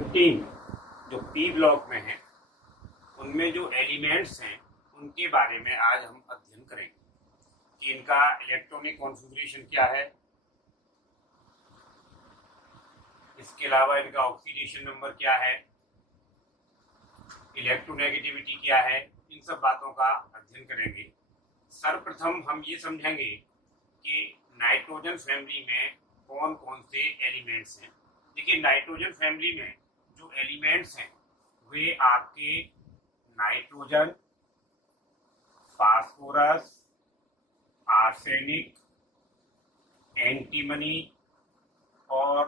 15 जो P block में है उनमें जो एलिमेंट्स हैं उनके बारे में आज हम अध्ययन करेंगे कि इनका इलेक्ट्रॉनिक कॉन्फ़िगरेशन क्या है, इसके अलावा इनका ऑक्सीडेशन नंबर क्या है, इलेक्ट्रोनेगेटिविटी क्या है, इन सब बातों का अध्ययन करेंगे। सर्वप्रथम हम ये समझेंगे कि नाइट्रोजन फैमिली में कौन कौन से एलिमेंट्स हैं। देखिए, नाइट्रोजन फैमिली में जो एलिमेंट्स हैं वे आपके नाइट्रोजन, फास्फोरस, आर्सेनिक, एंटीमनी और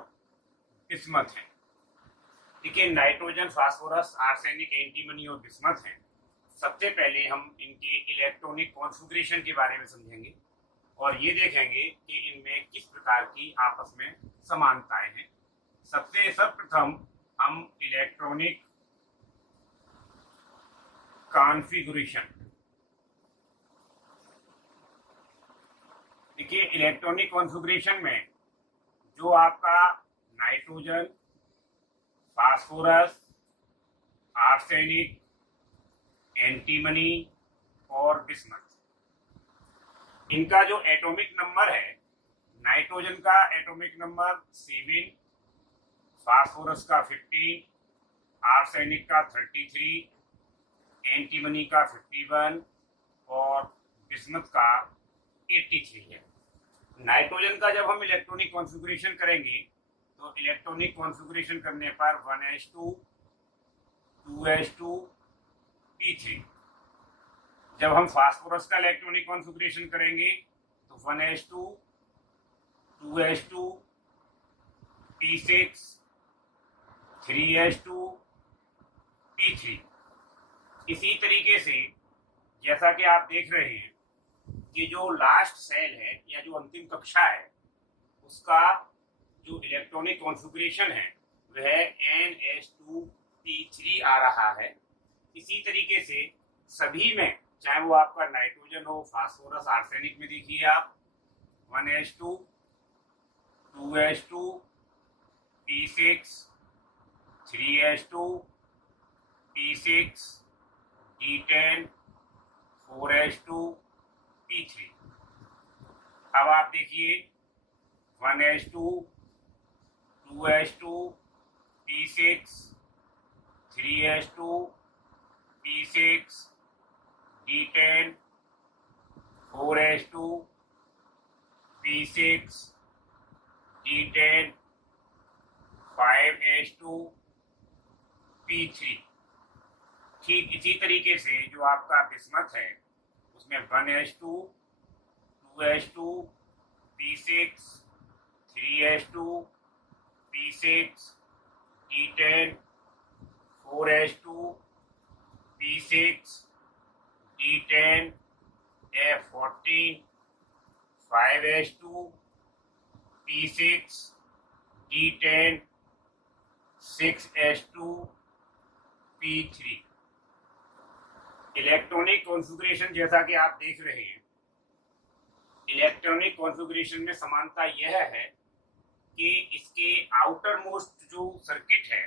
बिस्मथ हैं। देखिए, नाइट्रोजन, फास्फोरस, आर्सेनिक, एंटीमनी और बिस्मथ हैं। सबसे पहले हम इनके इलेक्ट्रॉनिक कॉन्फ़िगरेशन के बारे में समझेंगे और ये देखेंगे कि इनमें किस प्रकार की आपस में समानताएं हैं। सर्वप्रथम हम इलेक्ट्रॉनिक कॉन्फ़िगरेशन, देखिए इलेक्ट्रॉनिक कॉन्फ़िगरेशन में जो आपका नाइट्रोजन, फास्फोरस, आर्सेनिक, एंटीमनी और बिस्मथ, इनका जो एटॉमिक नंबर है, नाइट्रोजन का एटॉमिक नंबर 7, फास्फोरस का 15, आर्सेनिक का 33, एंटीमनी का 51 और बिस्मथ का 83 है। नाइट्रोजन का जब हम इलेक्ट्रॉनिक कॉन्फ़िगरेशन करेंगे तो इलेक्ट्रॉनिक कॉन्फ़िगरेशन करने पर 1s2, 2s2, p3। जब हम फास्फोरस का इलेक्ट्रॉनिक कॉन्फ़िगरेशन करेंगे तो 1s2, 2s2, p6, 3s2, p3। इसी तरीके से जैसा कि आप देख रहे हैं कि जो लास्ट सेल है या जो अंतिम कक्षा है उसका जो इलेक्ट्रॉनिक कॉन्फ़िगरेशन है वह NS2P3 आ रहा है। इसी तरीके से सभी में, चाहे वो आपका नाइट्रोजन हो, फास्फोरस, आर्सेनिक में देखिए आप 1s2, 2s2, p6, 3s2, p6, d10, 4s2, p3। अब आप देखिए 1s2, 2s2, p6, 3s2, p6, d10, 4s2, p6, d10, 5s2, p3। ठीक इसी तरीके से जो आपका बिस्मथ है उसमें 1s2, 2s2, p6, 3s2, p6, d10, 4s2, p6, d10, f14, 5s2, p6, d10, 6s2, p3। Electronic configuration जैसा कि आप देख रहे हैं, इलेक्ट्रॉनिक कॉन्फ़िगरेशन में समानता यह है कि इसके आउटर मोस्ट जो सर्किट है,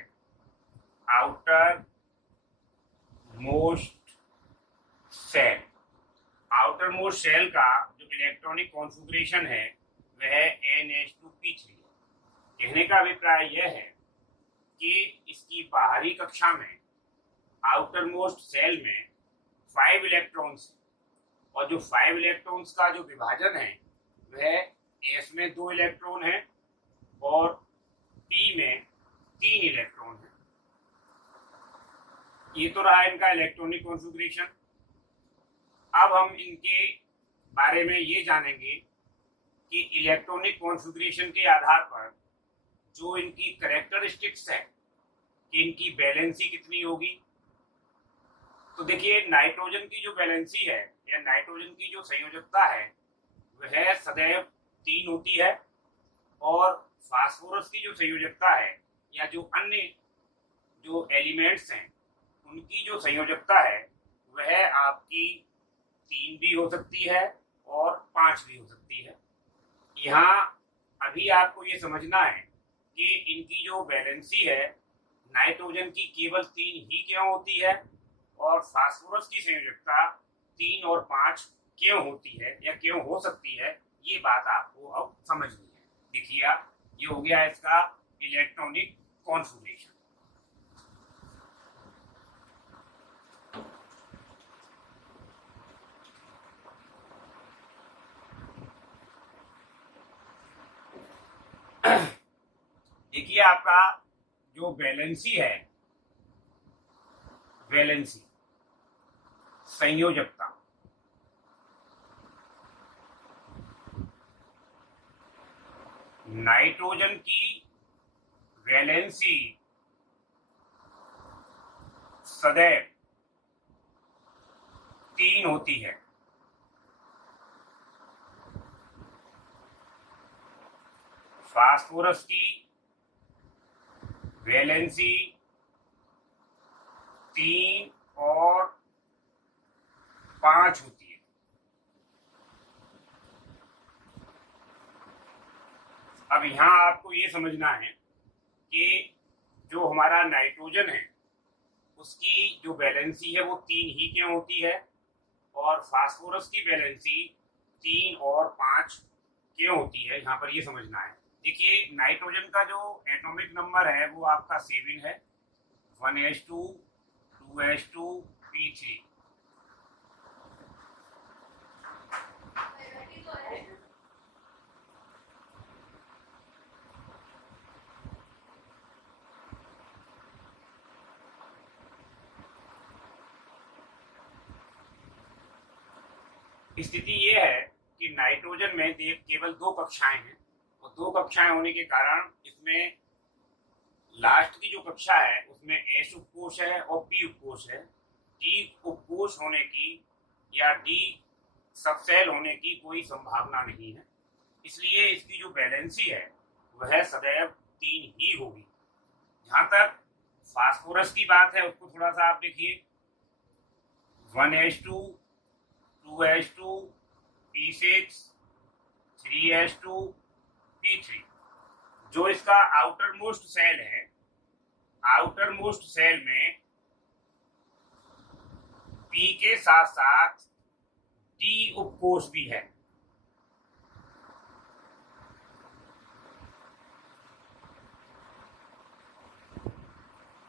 outermost cell, outermost cell का जो इलेक्ट्रॉनिक कॉन्फ़िगरेशन है वह NS2P3 है। कहने का अभिप्राय यह है कि इसकी बाहरी कक्षा में, आउटर मोस्ट सेल में 5 इलेक्ट्रॉन्स और जो 5 इलेक्ट्रॉन्स का जो विभाजन है वह S में 2 इलेक्ट्रॉन है और P में 3 इलेक्ट्रॉन है। ये तो रहा इनका इलेक्ट्रॉनिक कॉन्फ़िगरेशन। अब हम इनके बारे में ये जानेंगे कि इलेक्ट्रॉनिक कॉन्फ़िगरेशन के आधार पर जो इनकी कैरेक्टरिस्टिक्स है कि इनकी वैलेंसी कितनी होगी। तो देखिए, नाइट्रोजन की जो वैलेंसी है या नाइट्रोजन की जो संयोजकता है वह सदैव 3 होती है और फास्फोरस की जो संयोजकता है या जो अन्य जो एलिमेंट्स हैं उनकी जो संयोजकता है वह आपकी 3 भी हो सकती है और 5 भी हो सकती है। यहाँ अभी आपको ये समझना है कि इनकी जो वैलेंसी है नाइट्रोजन की केवल 3 ही क्यों होती है और फास्फोरस की संयोजकता 3 और 5 क्यों होती है या क्यों हो सकती है, ये बात आपको अब समझनी है। देखिए आप, ये हो गया इसका इलेक्ट्रॉनिक कॉन्फ़िगरेशन। देखिए आपका जो वैलेंसी है, वैलेंसी संयोजकता, नाइट्रोजन की वैलेंसी सदैव 3 होती है, फास्फोरस की वैलेंसी 3 और 5 होती है। अब यहां आपको ये समझना है कि जो हमारा नाइट्रोजन है उसकी जो वैलेंसी है वो 3 ही क्यों होती है और फास्फोरस की वैलेंसी 3 और 5 क्यों होती है, यहाँ पर ये समझना है। देखिए नाइट्रोजन का जो एटॉमिक नंबर है वो आपका 7 है, 1s2 2s2 p3। स्थिति ये है कि नाइट्रोजन में केवल 2 कक्षाएं हैं और 2 कक्षाएं होने के कारण इसमें लास्ट की जो कक्षा है उसमें एस उपकोष है और पी उपकोष है। डी उपकोष होने की या डी सबसेल होने की कोई संभावना नहीं है, इसलिए इसकी जो वैलेंसी है वह सदैव 3 ही होगी। जहां तक फास्फोरस की बात है उसको थोड़ा सा आप देखिए, 1s2 2s2 p6 3s2 p3। जो इसका आउटर मोस्ट सेल है, आउटर मोस्ट सेल में पी के साथ साथ डी उपकोष भी है।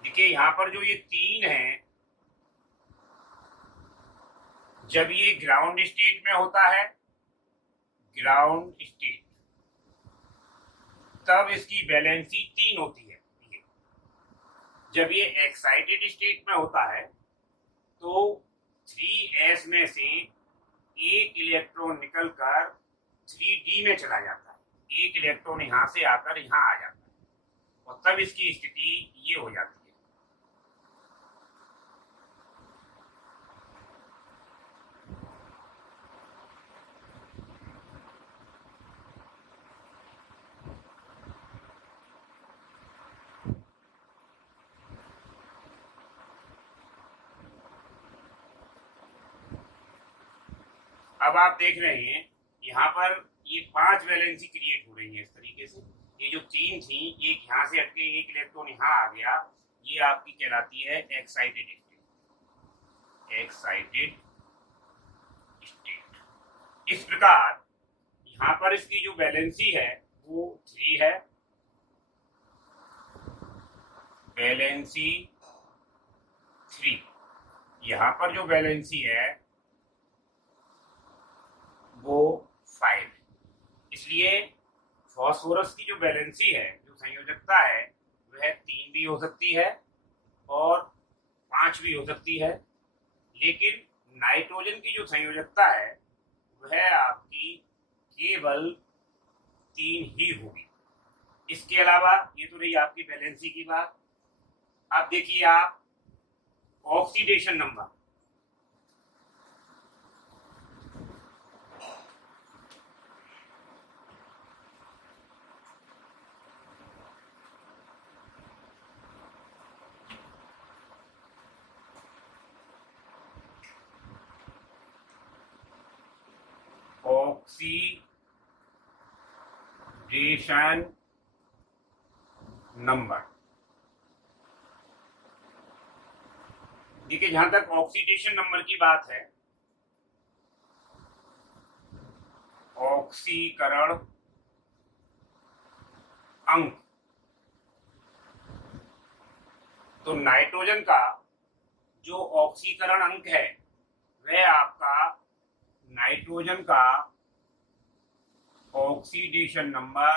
देखिए यहां पर जो ये 3 है, जब ये ग्राउंड स्टेट में होता है, ग्राउंड स्टेट, तब इसकी वैलेंसी 3 होती है। जब ये एक्साइटेड स्टेट में होता है तो 3s में से एक इलेक्ट्रॉन निकलकर 3d में चला जाता है, एक इलेक्ट्रॉन यहां से आकर यहां आ जाता है और तब इसकी स्थिति ये हो जाती है। अब आप देख रहे हैं यहाँ पर ये 5 वैलेंसी क्रिएट हो रही है इस तरीके से। ये जो 3 थी, एक यहाँ से हटके एक इलेक्ट्रॉन यहाँ आ गया, ये आपकी कहलाती है एक्साइटेड स्टेट, एक्साइटेड स्टेट। इस प्रकार यहाँ पर इसकी जो वैलेंसी है वो 3 है, वैलेंसी 3। यहाँ पर जो वैलेंसी है वो 5 है। इसलिए फास्फोरस की जो वैलेंसी है, जो संयोजकता है, वह 3 भी हो सकती है और 5 भी हो सकती है, लेकिन नाइट्रोजन की जो संयोजकता है वह आपकी केवल 3 ही होगी। इसके अलावा ये तो रही आपकी वैलेंसी की बात। अब देखिए आप ऑक्सीडेशन नंबर, ऑक्सीडेशन नंबर देखिए जहां तक ऑक्सीडेशन नंबर की बात है, ऑक्सीकरण अंक, तो नाइट्रोजन का जो ऑक्सीकरण अंक है वह आपका नाइट्रोजन का ऑक्सीडेशन नंबर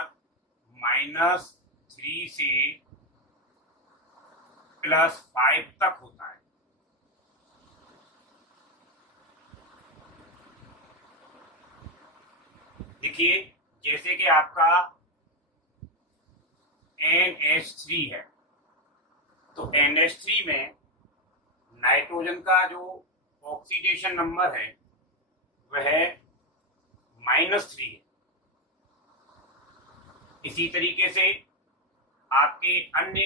-3 से +5 तक होता है। देखिए जैसे कि आपका NH3 है, तो NH3 में नाइट्रोजन का जो ऑक्सीडेशन नंबर है वह -3 है। इसी तरीके से आपके अन्य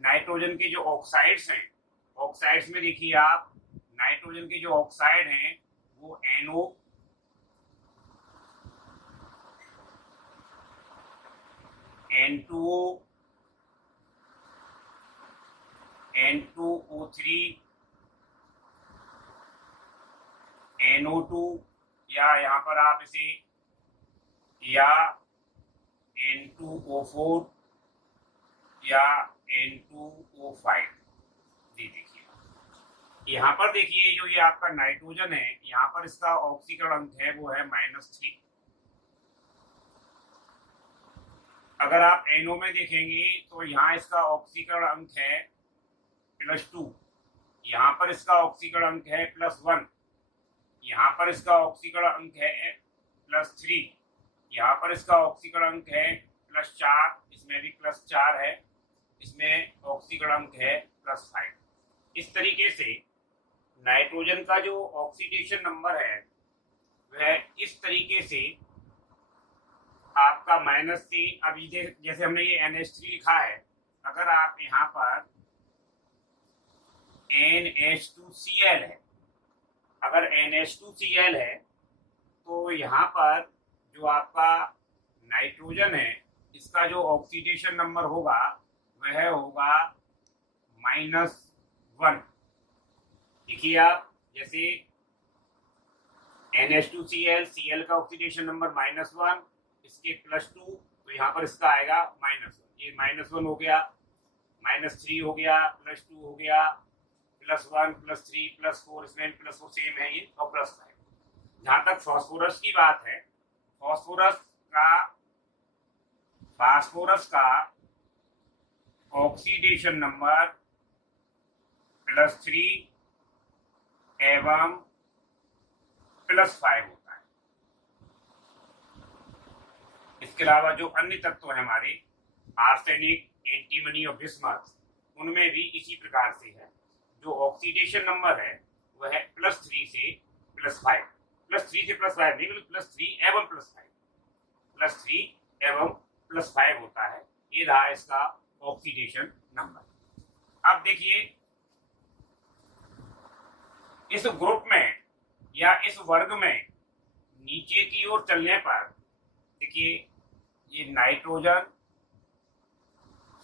नाइट्रोजन के जो ऑक्साइड्स हैं, ऑक्साइड्स में देखिए आप नाइट्रोजन के जो ऑक्साइड हैं वो NO, N2O, N2O3, NO2, या यहाँ पर आप इसे या N2O4 या N2O5 जी। देखिए यहाँ पर देखिए जो ये आपका नाइट्रोजन है, यहाँ पर इसका ऑक्सीकरण अंक है वो है -3। अगर आप NO में देखेंगे तो यहाँ इसका ऑक्सीकरण अंक है +2, यहाँ पर इसका ऑक्सीकरण अंक है +1, यहाँ पर इसका ऑक्सीकरण अंक है +3, यहाँ पर इसका ऑक्सीकरण अंक है +4, इसमें भी +4 है, इसमें ऑक्सीकरण अंक है +5। इस तरीके से नाइट्रोजन का जो ऑक्सीडेशन नंबर है वह इस तरीके से आपका -3, अभी जैसे हमने ये NH3 लिखा है, अगर आप यहाँ पर NH2Cl है, अगर NH2Cl है तो यहाँ पर जो आपका नाइट्रोजन है इसका जो ऑक्सीडेशन नंबर होगा वह होगा -1। देखिए आप जैसे NH2Cl, Cl का ऑक्सीडेशन नंबर -1, इसके +2, तो यहाँ पर इसका आएगा -1, ये -1 हो गया, -3 हो गया, +2 हो गया, +1, +3, +4, इसमें +4 सेम है ये, और +5। जहाँ तक फास्फोरस की बात है, फास्फोरस का ऑक्सीडेशन नंबर +3 एवं +5 होता है। इसके अलावा जो अन्य तत्व है हमारे आर्सेनिक, एंटीमनी और बिस्मथ, उनमें भी इसी प्रकार से है। जो ऑक्सीडेशन नंबर है वह है +3 से +5, +3 से +5 नहीं, +3 एवं +5, +3 एवं +5 होता है। ये रहा इसका ऑक्सीडेशन नंबर। अब देखिए इस ग्रुप में या इस वर्ग में नीचे की ओर चलने पर देखिए ये नाइट्रोजन,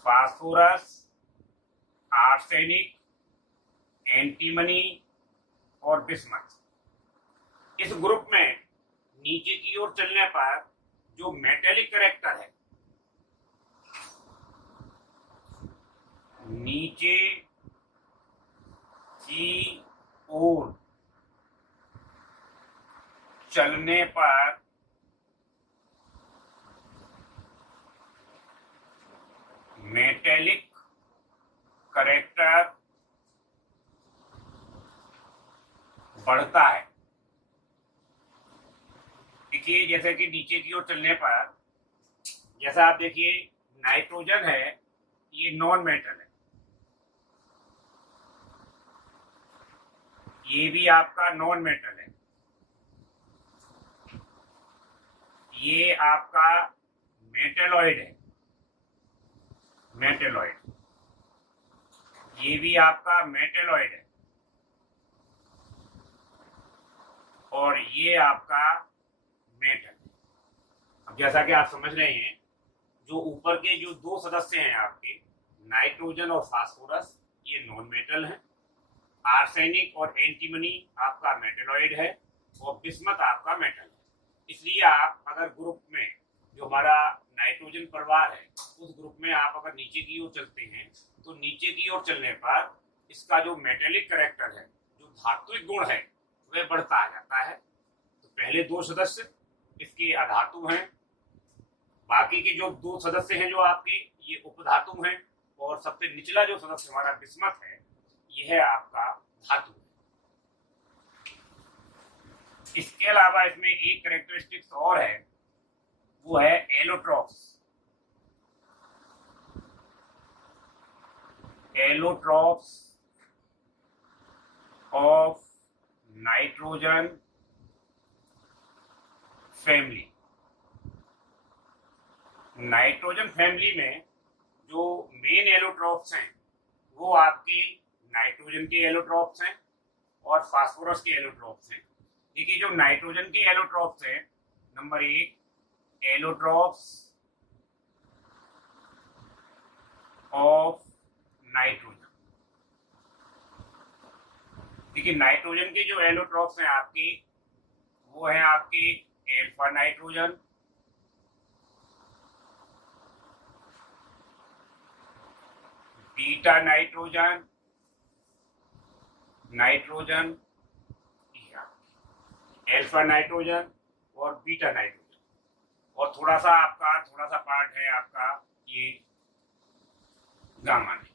फास्फोरस, आर्सेनिक, एंटीमनी और बिस्मथ, इस ग्रुप में नीचे की ओर चलने पर जो मेटेलिक कैरेक्टर है, नीचे की ओर चलने पर मेटेलिक कैरेक्टर बढ़ता है। देखिए जैसे कि नीचे की ओर चलने पर, जैसा आप देखिए नाइट्रोजन है ये नॉन मेटल है, ये भी आपका नॉन मेटल है, ये आपका मेटेलॉइड है, मेटेलॉइड, ये भी आपका मेटेलॉइड है, और ये आपका मेटल है। अब जैसा कि आप समझ रहे हैं, जो ऊपर के जो दो सदस्य हैं आपके नाइट्रोजन और फास्फोरस, ये नॉन मेटल हैं, आर्सेनिक और एंटीमनी आपका मेटलॉइड है और बिस्मथ आपका मेटल है। इसलिए आप अगर ग्रुप में जो हमारा नाइट्रोजन परिवार है उस ग्रुप में आप अगर नीचे की ओर चलते हैं तो नीचे की ओर चलने पर इसका जो मेटेलिक कैरेक्टर है, जो धात्विक गुण है, वह बढ़ता आ जाता है। तो पहले दो सदस्य इसके अधातु हैं, बाकी के जो दो सदस्य हैं जो आपके ये उपधातु हैं, और सबसे निचला जो सदस्य हमारा बिस्मथ है यह आपका धातु है। इसके अलावा इसमें एक कैरेक्टरिस्टिक्स और है, वो है allotropes. Allotropes of nitrogen family. Nitrogen family में जो मेन एलोट्रॉप्स हैं वो आपके नाइट्रोजन के एलोट्रॉप्स हैं और फास्फोरस के एलोट्रॉप्स हैं। देखिए जो नाइट्रोजन के एलोट्रॉप्स हैं, नंबर 1 एलोट्रॉप्स ऑफ नाइट्रोजन। देखिए नाइट्रोजन के जो एलोट्रॉप्स हैं आपके, वो हैं आपके alpha nitrogen, beta nitrogen, nitrogen, alpha nitrogen और बीटा नाइट्रोजन, और थोड़ा सा पार्ट है आपका ये गामा नाइट्रोजन।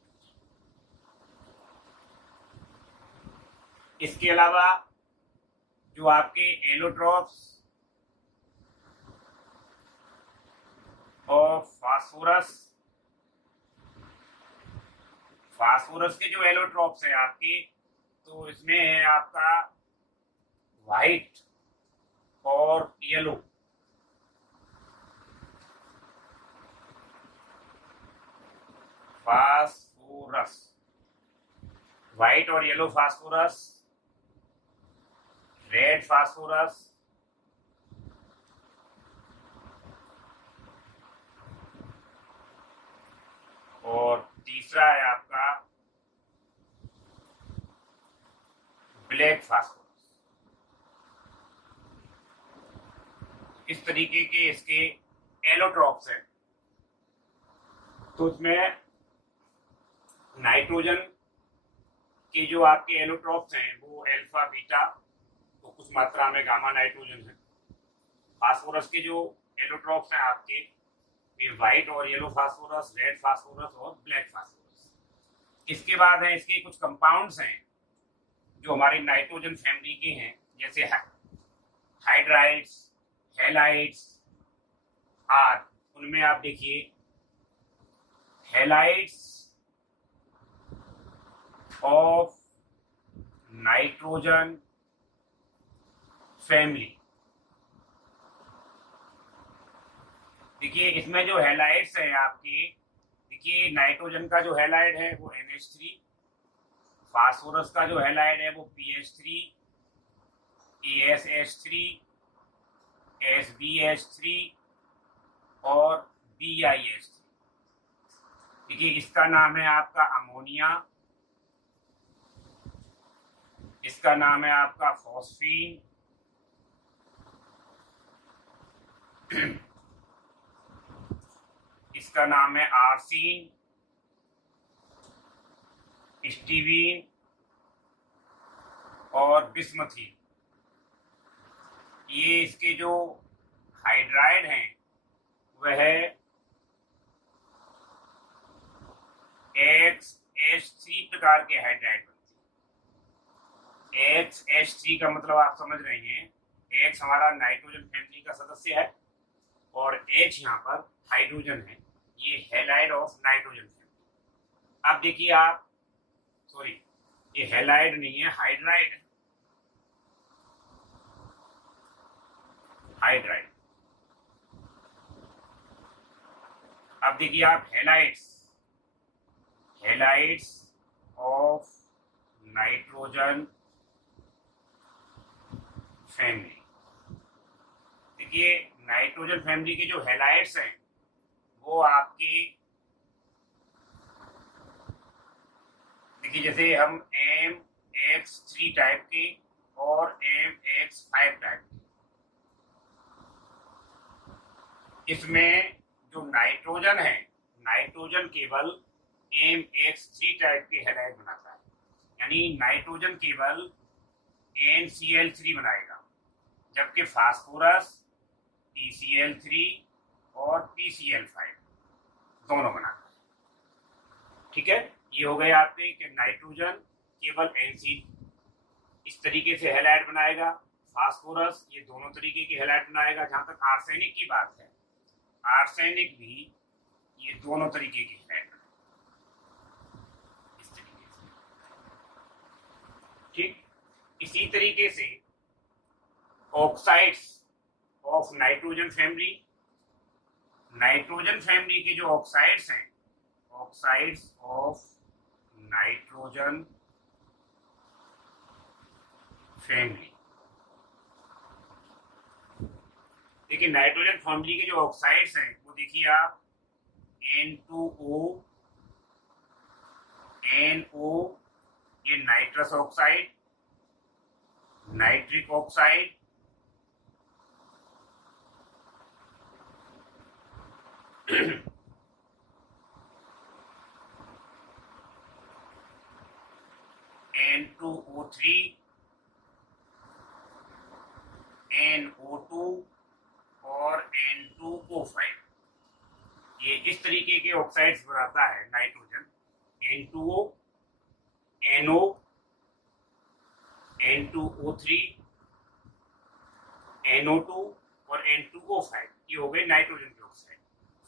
इसके अलावा जो आपके एलोट्रॉप्स ऑफ फास्फोरस, फास्फोरस के जो एलोट्रॉप्स हैं आपके, तो इसमें है आपका व्हाइट और येलो। फास्फोरस, व्हाइट और येलो फास्फोरस, रेड फास्फोरस, और तीसरा है आपका ब्लैक फास्फोरस। इस तरीके के इसके एलोट्रॉप्स हैं। तो उसमें नाइट्रोजन के जो आपके एलोट्रॉप्स हैं वो अल्फा बीटा, तो कुछ मात्रा में गामा नाइट्रोजन है। फास्फोरस के जो एलोट्रॉप्स हैं आपके, ये व्हाइट और येलो फास्फोरस, रेड फास्फोरस और ब्लैक फास्फोरस। इसके बाद है इसके कुछ कंपाउंड्स हैं जो हमारी नाइट्रोजन फैमिली के हैं, जैसे हाइड्राइड्स, हैलाइड्स आर। उनमें आप देखिए हैलाइड्स ऑफ नाइट्रोजन फैमिली। देखिए इसमें जो हैलाइड्स हैं आपके, देखिए नाइट्रोजन का जो हैलाइड है वो NH3, फास्फोरस का जो हैलाइड है वो PH3, ASH3, SbH3 और BiH3। देखिए इसका नाम है आपका अमोनिया, इसका नाम है आपका फॉस्फीन, इसका नाम है आर्सीन, स्टीवीन और बिस्मथीन। ये इसके जो हाइड्राइड हैं वह XH3 प्रकार के हाइड्राइड बनते हैं। XH3 का मतलब आप समझ रहे हैं, X हमारा नाइट्रोजन फैमिली का सदस्य है और H यहाँ पर हाइड्रोजन है। ये हैलाइड ऑफ नाइट्रोजन फैमिली। अब देखिए आप, सॉरी ये हैलाइड नहीं है, हाइड्राइड है, हाइड्राइड। अब देखिए आप halides, halides of nitrogen family. देखिए नाइट्रोजन फैमिली के जो हैलाइड्स हैं वो आपके, देखिए जैसे हम MX3 टाइप के और MX5 टाइप के। इसमें जो नाइट्रोजन है, नाइट्रोजन केवल MX3 टाइप के हैलाइड बनाता है, यानी नाइट्रोजन केवल NCl3 बनाएगा, जबकि फास्फोरस PCl3 और PCl5 दोनों बनाता है। ठीक है, ये हो गए आपके कि नाइट्रोजन केवल NC इस तरीके से हैलाइड बनाएगा, फास्फोरस ये दोनों तरीके की हैलाइड बनाएगा। जहां तक आर्सेनिक की बात है, आर्सेनिक भी ये दोनों तरीके की हैलाइड इस तरीके से। ठीक, इसी तरीके से oxides of nitrogen family, nitrogen family के जो ऑक्साइड्स हैं, ऑक्साइड्स ऑफ नाइट्रोजन फैमिली, देखिए नाइट्रोजन फैमिली के जो ऑक्साइड्स हैं वो देखिए आप N2O, NO ये nitrous oxide, nitric oxide, N2O3, NO2 और N2O5, ये इस तरीके के ऑक्साइड्स बनाता है nitrogen. N2O, NO, N2O3, NO2 और N2O5 ये हो गए नाइट्रोजन के ऑक्साइड।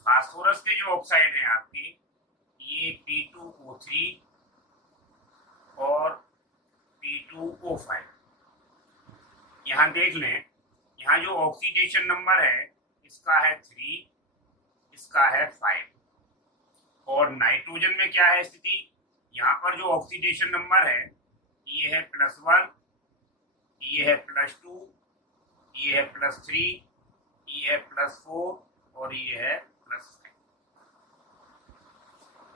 फास्फोरस के जो ऑक्साइड हैं आपके, ये P2O3 और P2O5। यहाँ देख लें, यहाँ जो ऑक्सीडेशन नंबर है इसका है 3, इसका है 5, और नाइट्रोजन में क्या है स्थिति, यहाँ पर जो ऑक्सीडेशन नंबर है ये है +1, ये है +2, ये है +3, ये है +4 और ये है +5।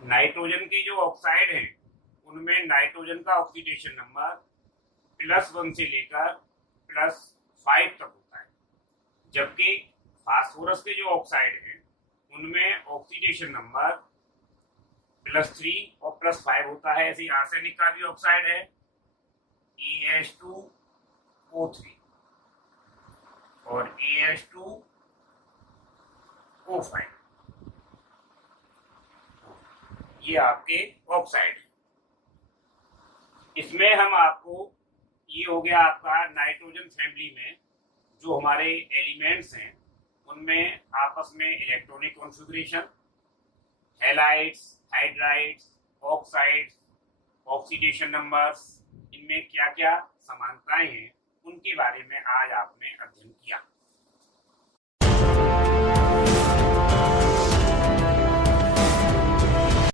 नाइट्रोजन के जो ऑक्साइड हैं उनमें नाइट्रोजन का ऑक्सीडेशन नंबर +1 से लेकर +5 तक होता है, जबकि फास्फोरस के जो ऑक्साइड हैं उनमें ऑक्सीडेशन नंबर +3 और +5 होता है। ऐसे आर्सेनिक का भी ऑक्साइड है AH2O3 और AH2O5, ये आपके ऑक्साइड है। इसमें हम आपको, ये हो गया आपका नाइट्रोजन फैमिली में जो हमारे एलिमेंट्स हैं उनमें आपस में electronic configuration, halides, hydrides, oxides, oxidation numbers, इनमें क्या क्या समानताएं हैं उनके बारे में आज आपने अध्ययन किया।